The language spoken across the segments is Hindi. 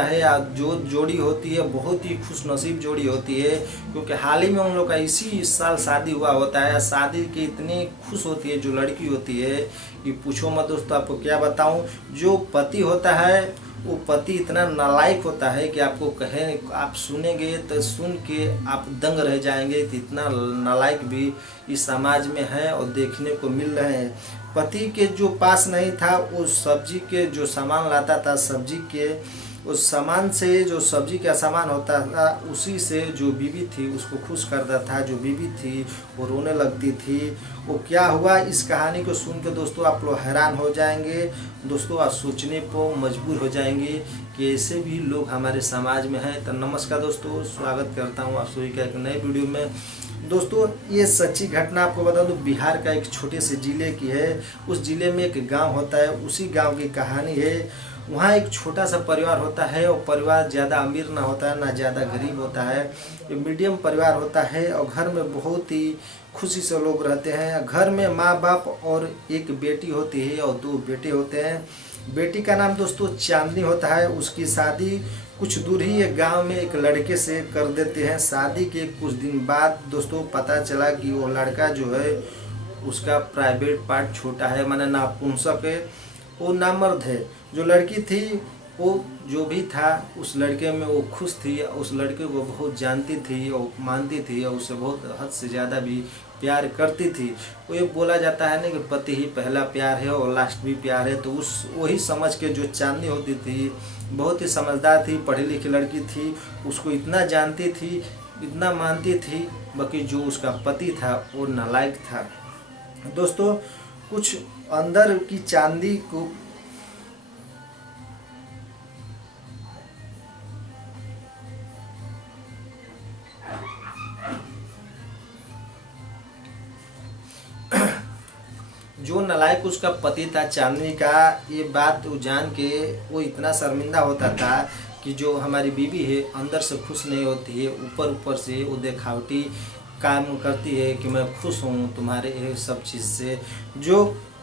है जो जोड़ी होती है बहुत ही खुशनसीब जोड़ी होती है, क्योंकि हाल ही में उन लोग का इसी साल शादी हुआ होता है। शादी की इतनी खुश होती है जो लड़की होती है कि पूछो मत दोस्तों, आपको क्या बताऊं। जो पति होता है वो पति इतना नालायक होता है कि आपको कहें, आप सुनेंगे तो सुन के आप दंग रह जाएंगे। तो इतना नालायक भी इस समाज में है और देखने को मिल रहे हैं। पति के जो पास नहीं था, उस सब्जी के जो सामान लाता था, सब्जी के उस सामान से जो सब्जी का सामान होता था उसी से जो बीवी थी उसको खुश करता था। जो बीवी थी वो रोने लगती थी। वो क्या हुआ, इस कहानी को सुन के दोस्तों आप लोग हैरान हो जाएंगे। दोस्तों आप सोचने को मजबूर हो जाएंगे कि ऐसे भी लोग हमारे समाज में हैं। तो नमस्कार दोस्तों, स्वागत करता हूँ आप सभी का एक नए वीडियो में। दोस्तों ये सच्ची घटना आपको बता दूं, बिहार का एक छोटे से ज़िले की है। उस ज़िले में एक गांव होता है, उसी गांव की कहानी है। वहाँ एक छोटा सा परिवार होता है और परिवार ज़्यादा अमीर ना होता है ना ज़्यादा गरीब होता है, एक मीडियम परिवार होता है। और घर में बहुत ही खुशी से लोग रहते हैं। घर में माँ बाप और एक बेटी होती है और 2 बेटे होते हैं। बेटी का नाम दोस्तों चांदनी होता है। उसकी शादी कुछ दूर ही एक गांव में एक लड़के से कर देते हैं। शादी के कुछ दिन बाद दोस्तों पता चला कि वो लड़का जो है उसका प्राइवेट पार्ट छोटा है, माने नापुंसक है, वो नामर्द है। जो लड़की थी वो जो भी था उस लड़के में वो खुश थी, उस लड़के को बहुत जानती थी और मानती थी और उसे बहुत हद से ज़्यादा भी प्यार करती थी। वो ये बोला जाता है ना कि पति ही पहला प्यार है और लास्ट भी प्यार है। तो उस वही समझ के जो चांदनी होती थी बहुत ही समझदार थी, पढ़ी लिखी लड़की थी, उसको इतना जानती थी, इतना मानती थी। बाकी जो उसका पति था वो नालायक था। दोस्तों कुछ अंदर की चांदी को जो नालायक उसका पति था चांदनी का, ये बात वो जान के वो इतना शर्मिंदा होता था कि जो हमारी बीवी है अंदर से खुश नहीं होती है, ऊपर ऊपर से वो दिखावटी काम करती है कि मैं खुश हूँ तुम्हारे ये सब चीज़ से।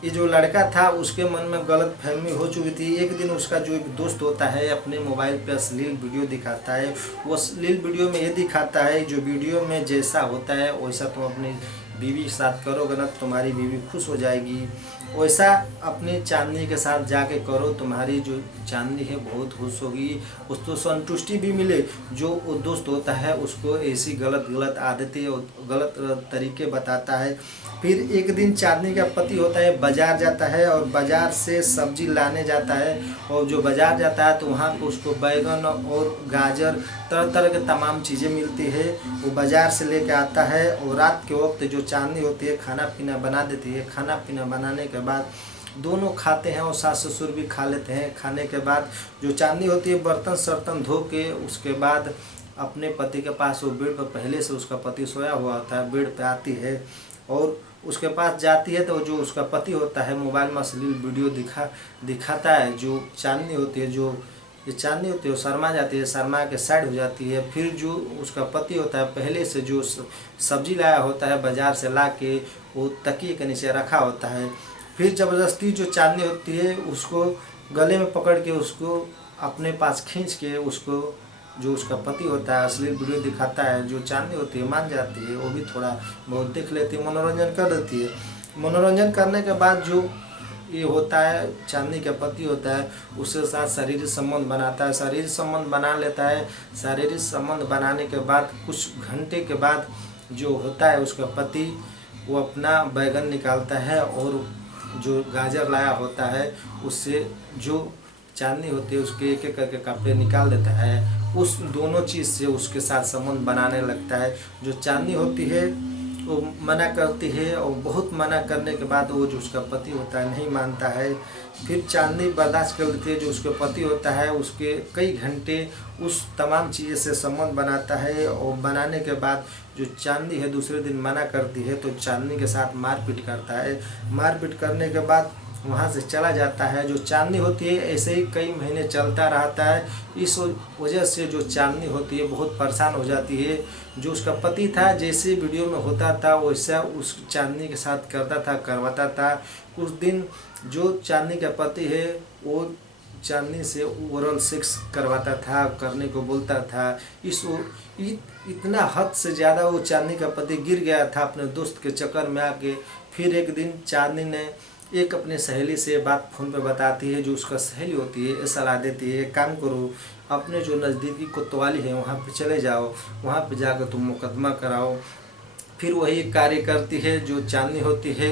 ये जो लड़का था उसके मन में गलत फहमी हो चुकी थी। एक दिन उसका जो एक दोस्त होता है अपने मोबाइल पे अश्लील वीडियो दिखाता है। वो अश्लील वीडियो में ये दिखाता है जो वीडियो में जैसा होता है वैसा तुम अपनी बीवी के साथ करोगे ना तुम्हारी बीवी खुश हो जाएगी, वैसा अपनी चांदनी के साथ जाके करो, तुम्हारी जो चांदनी है बहुत खुश होगी, उसको संतुष्टि भी मिले। जो वो दोस्त होता है उसको ऐसी गलत आदतें और गलत तरीके बताता है। फिर एक दिन चांदनी का पति होता है बाजार जाता है और बाजार से सब्जी लाने जाता है। और जो बाजार जाता है तो वहाँ पर उसको बैगन और गाजर तरह तरह के तमाम चीज़ें मिलती है। वो बाजार से लेकर आता है और रात के वक्त जो चांदनी होती है खाना पीना बना देती है। खाना पीना बनाने के बाद दोनों खाते हैं और सास ससुर भी खा लेते हैं। खाने के बाद जो चांदनी होती है बर्तन सर्तन धो के उसके बाद अपने पति के पास, वो बेड पर पहले से उसका पति सोया हुआ होता है, बेड पे आती है और उसके पास जाती है। तो जो उसका पति होता है मोबाइल में अश्लील वीडियो दिखाता है। जो चांदनी होती है ये चांदनी होती है वो शर्मा जाती है, शर्मा के साइड हो जाती है। फिर जो उसका पति होता है पहले से जो सब्जी लाया होता है बाजार से ला के वो तकिए के नीचे रखा होता है। फिर ज़बरदस्ती जो चांदनी होती है उसको गले में पकड़ के उसको अपने पास खींच के उसको जो उसका पति होता है अश्लील वीडियो दिखाता है। जो चांदनी होती है मान जाती है, वो भी थोड़ा बहुत देख लेती है, मनोरंजन कर देती है। मनोरंजन करने के बाद जो ये होता है चांदनी का पति होता है उसके साथ शारीरिक संबंध बनाता है, शारीरिक संबंध बना लेता है। शारीरिक संबंध बनाने के बाद कुछ घंटे के बाद जो होता है उसका पति वो अपना बैगन निकालता है और जो गाजर लाया होता है उससे जो चांदनी होती है उसके एक एक करके कपड़े निकाल देता है। उस दोनों चीज़ से उसके साथ संबंध बनाने लगता है। जो चांदनी होती है वो मना करती है और बहुत मना करने के बाद वो जो उसका पति होता है नहीं मानता है। फिर चांदनी बर्दाश्त कर लेती है। जो उसके पति होता है उसके कई घंटे उस तमाम चीज़ें से संबंध बनाता है और बनाने के बाद जो चांदनी है दूसरे दिन मना करती है तो चांदनी के साथ मारपीट करता है। मारपीट करने के बाद वहाँ से चला जाता है। जो चांदनी होती है ऐसे ही कई महीने चलता रहता है। इस वजह से जो चांदनी होती है बहुत परेशान हो जाती है। जो उसका पति था जैसे वीडियो में होता था वैसा उस चांदनी के साथ करता था, करवाता था। कुछ दिन जो चांदनी का पति है वो चांदनी से ओरल सेक्स करवाता था, करने को बोलता था। इतना हद से ज़्यादा वो चांदनी का पति गिर गया था अपने दोस्त के चक्कर में आके। फिर एक दिन चांदनी ने एक अपने सहेली से बात फ़ोन पे बताती है, जो उसका सहेली होती है, सलाह देती है, एक काम करो, अपने जो नज़दीकी कोतवाली है वहाँ पे चले जाओ, वहाँ पे जाकर तुम मुकदमा कराओ। फिर वही कार्य करती है जो चांदनी होती है।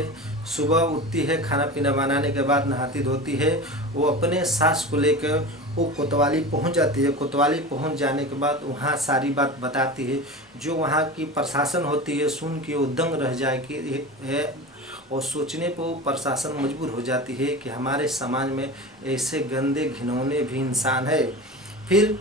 सुबह उठती है, खाना पीना बनाने के बाद नहाती धोती है, वो अपने सास को लेकर वो कोतवाली पहुंच जाती है। कोतवाली पहुंच जाने के बाद वहाँ सारी बात बताती है। जो वहाँ की प्रशासन होती है सुन के वो दंग रह जाएगी है, और सोचने पर वो प्रशासन मजबूर हो जाती है कि हमारे समाज में ऐसे गंदे घिनौने भी इंसान है। फिर